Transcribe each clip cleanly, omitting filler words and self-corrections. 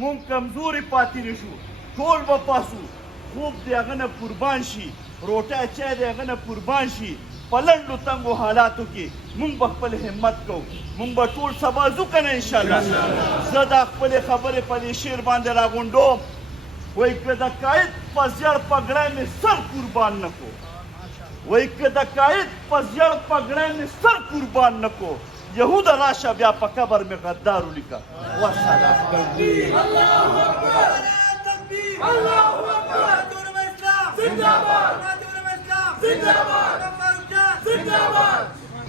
مونږ کمزوري پاتې نه شو ټول به پاسو خوب د هغه نه قربان شي روټی چای د هغه نه قربان شي په لنډو تنګو حالاتو کې مونږ به خپل همت کوو مونږ به ټول سبا ځو که نه انشاءالله زه دا خپلې خبرې په دې شعر باندې راغونډوم وایي که د قاید په زیړ پګړی مې سر قربان نه کو وایي که د قاید په زیړ پګړی مې سر قربان نه کو یهوده راشه بیا په قبر مې غدار ولیکه وسلام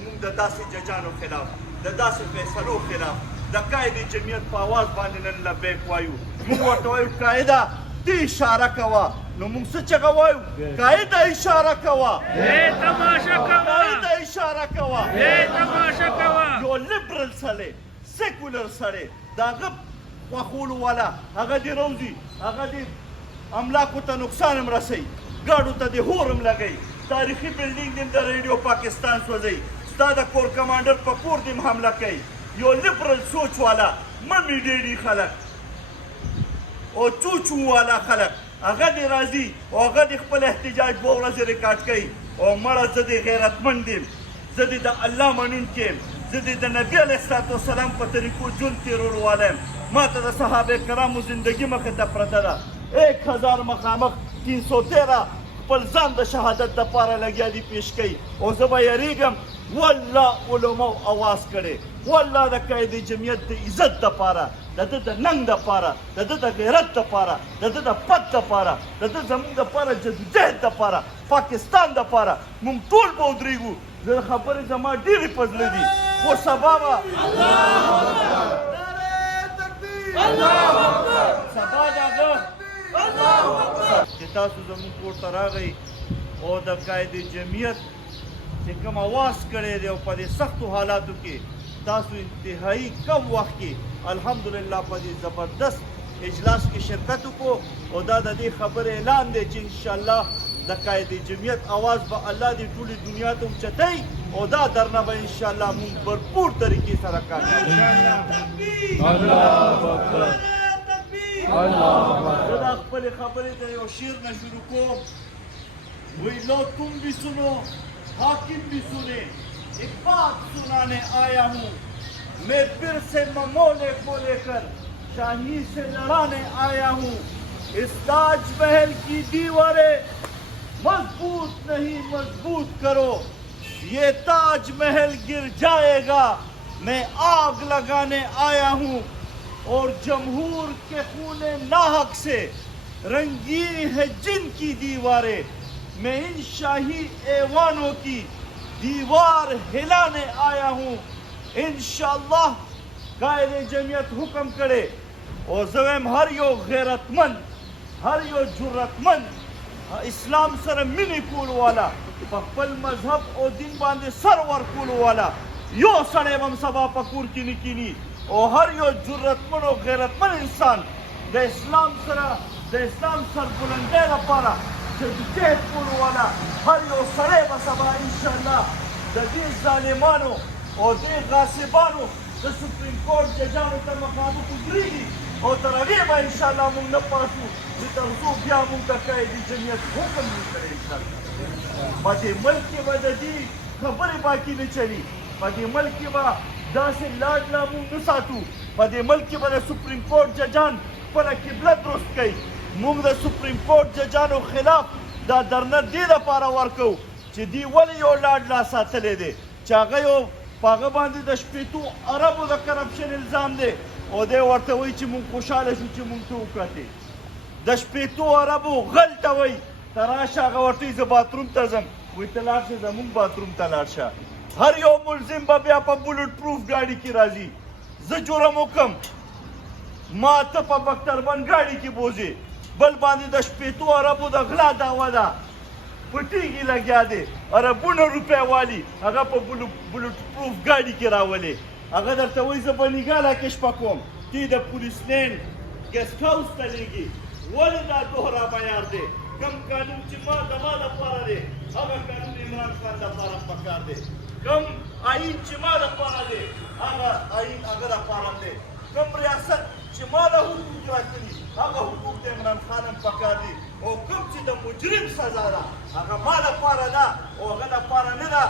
مونږ د داسې ججانو خلاف د داسې فیصلو خلاف د قاید جمعیت په آواز باندې نن لبیک وایو مونږ ورته وایو قاعده ته اشاره کوه نو مونږ څه چغه وایو قاعده اشاره کوه قاعده اشاره کوه یو لیبرل سړی سیکولر سړی د هغه خوښولو والا هغه دې روزي هغه دې املاکو ته نقصان هم رسوي ګاډو ته دې هور هم لګوي تاریخي بلډینګ دې د ریډیو پاکستان سوځوي ستا د کور کمانډر په کور دې هم حمله کوي یو لیبرل سوچ والا ممی ډیډي خلک او چوچو والا خلک هغه دې راځي او هغه دې خپل احتجاج 2 ورځې ریکارډ کوي او مړه زه دې غیرتمند یم زه دې د الله منونکی یم زه دې د نبي علیه الصلاة والسلام په طریقو ژوند تېرولو والا یم ما ته د صحابه کرامو زندګي مخې ته پرته ده 1000 مخامخ 313 خپل ځان د شهادت دپاره لګیا دي پیش کوي او زه به یېرېږم والله علماو اواز کړی والله د قاید جمعیت د عزت دپاره د ده د ننګ دپاره د ده د غیرت دپاره د ده د پت دپاره د ده زموږ دپاره جدوجهد دپاره پاکستان دپاره موږ ټول به ودرېږو زه خبرې زما ډېرې په زړه دي خو سبا به سبا د هغه چې تاسو زموږ کور ته راغئ او د قاید جمعیت چې کوم اواز کړی دی او په دې سختو حالاتو کې تاسو انتهایی کم وخت کې الحمدلله په دې زبردست اجلاس کې شرکت وکړو او دا د دې خبرې اعلان دی چې انشاءالله د قاید جمعیت اواز به الله دې ټولې دنیا ته اوچتوي او دا درنه به انشاءالله موږ بھرپور طریقې سره کار کوو زه دا خپلې خبرې د یو شعر نه شروع کوم وی لو تم بھی سنو حاکم بھی سنے ایک بات سنانے آیا ہوں میں پھر سے ممولے کو لے کر شاہی سے لڑانے آیا ہوں اس تاج محل کی دیواریں مضبوط نہیں مضبوط کرو یہ تاج محل گر جائے گا میں آگ لگانے آیا ہوں اور جمہور کے خون ناحق سے رنگین ہے جن کی دیواریں میں ان شاہی ایوانوں کی دیوار ہلانے آیا ہوں انشاءاللہ قائد جمعیت حکم کرے اور زویم ہر یو غیرتمند ہر یو جرتمند اسلام سر منی کول والا خپل مذہب او دین باندې سر ور کول والا یو سړی بم سبا پکور کې نکینی او هر یو جرتمند او غیرتمند انسان د اسلام سر بلندۍ لپاره جدوجهد کولو والا هر یو سړی به سبا انشاءالله د دې ظالمانو او دې غاصبانو د سپریم کورټ ججانو ته مخامخ ودرېږي او تر هغې به انشاءالله موږ نه پاشو چې تر څو بیا موږ د قاید جمعیت حکم نه کړی انشاءالله په دې ملک کې به د دې خبرې باقي نه چلي په دې ملک کې به داسې لاډ لا موږ نه ساتو په دې ملک کې به د سپریم کورټ ججان خپله قبله درست کوي موږ د سپریم کورټ ججانو خلاف دا درنه دې دپاره ورکوو چې دوی ولې یو لاډ لا ساتلی دی چې هغه یو په هغه باندې د شپېتو عربو د کرپشن الزام دی او دی ورته وایي چې موږ خوشحاله شو چې موږ ته وکتې د شپېتو عربو غل ته وایي ته راشه هغه ورته وایي زه باتروم ته ځم وایي ته لاړ شه زموږ باتروم ته لاړ شه هر یو ملزم به بیا په بلټ پروف ګاډي کې راځي زه جرم وکړم ما ته په بختربند ګاډي کې بوځې بل باندې د شپېتو عربو د غلا دعوه ده په ټیږي لګیا دی اربونه روپۍ والي هغه په بلټ پروف ګاډي کې راولې هغه درته وایي زه به نګاله کشفه کوم تی د پولیس لین ګسټ هاوس ته لیږي ولې دا دوهره معیار دی کم قانون چې زما لپاره دی هغه قانون عمران خان لپاره پکار دی کم آئین چې ما لپاره دی هغه آئین هغه لپاره دی کم ریاست چې چې ماله حقوق راکړي هغه حقوق د عمران خان هم پکار دي او کوم چې د مجرم سزا ده هغه ما لپاره ده او هغه لپاره نه ده